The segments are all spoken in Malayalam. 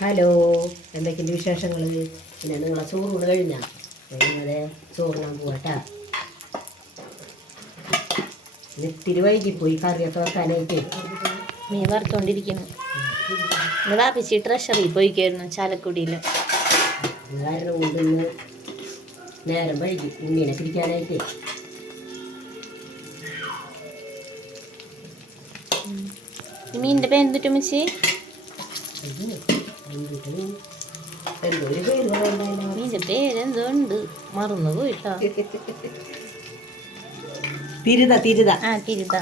ഹലോ എന്തൊക്കെയുണ്ട് വിശേഷങ്ങൾ പിന്നെ നിങ്ങളെ ചോറൂണ് കഴിഞ്ഞ? നിങ്ങളെ ചോറിനാൻ പോകട്ടാ ഇത്തിരി വൈകിപ്പോയി കറിയൊക്കെ വെക്കാനായിട്ട്. മീൻ വറുത്തോണ്ടിരിക്കുന്നു. ഇന്ന് വാപ്പിച്ചി ട്രഷറിൽ പോയിക്കായിരുന്നു ചാലക്കുടിയിൽ അത് കാരണം കൊണ്ട് ഇന്ന് നേരം വൈകി. ഉണ്ണീനെ പിടിക്കാനായിട്ട് എന്തിട്ട് പേര് പറയണ്ടായില്ല മീനിന്റെ പേരെന്തോ ഉണ്ട്. മറന്നു പോയിട്ടോ. തിരുത തിരുത. ആ തിരുത.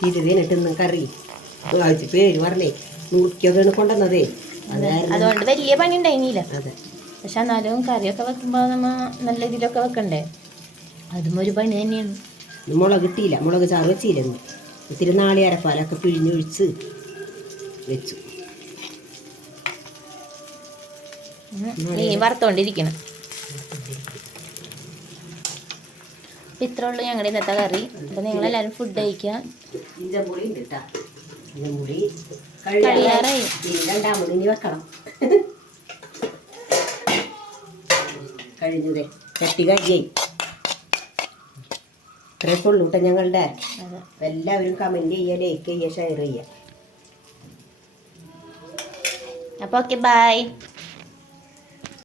തിരുതിനിട്ട് ഇന്ന് കറി. വായിച്ച് പേര് പറഞ്ഞേ നൂറ്റിയൊക്കെയാണ് കൊണ്ടുവന്നതേ. അത്. അതുകൊണ്ട് വലിയ പണി ഉണ്ടായിരുന്നില്ല പക്ഷെ എന്നാലും കറിയൊക്കെ വെക്കുമ്പോൾ നമ്മ നല്ല ഇതിലൊക്കെ വെക്കണ്ടേ? അതും ഒരു പണി തന്നെയാണ്. മുളക് കിട്ടിയില്ല. മുളക് ചാറ് വെച്ചില്ലെന്ന് ഇത്തിരി നാളി അരപ്പാലൊക്കെ പിഴിഞ്ഞൊഴിച്ച് വെച്ചു. മീൻ വറുത്തോണ്ടിരിക്കണം. അപ്പൊ ഇത്ര ഉള്ളൂ ഞങ്ങളുടെ ഇന്നത്തെ കറി. അപ്പൊ നിങ്ങളെല്ലാരും ഫുഡ് കഴിക്കുക. കഴിയാറായി. കഴിഞ്ഞതേ. ചട്ടി കഴിയായി ഇത്രയൊക്കെ ഉള്ളൂ കേട്ടോ ഞങ്ങളുടെ. എല്ലാവരും കമന്റ് ചെയ്യുക ലൈക്ക് ചെയ്യുക ഷെയർ ചെയ്യുക. അപ്പൊ ഓക്കെ ബൈ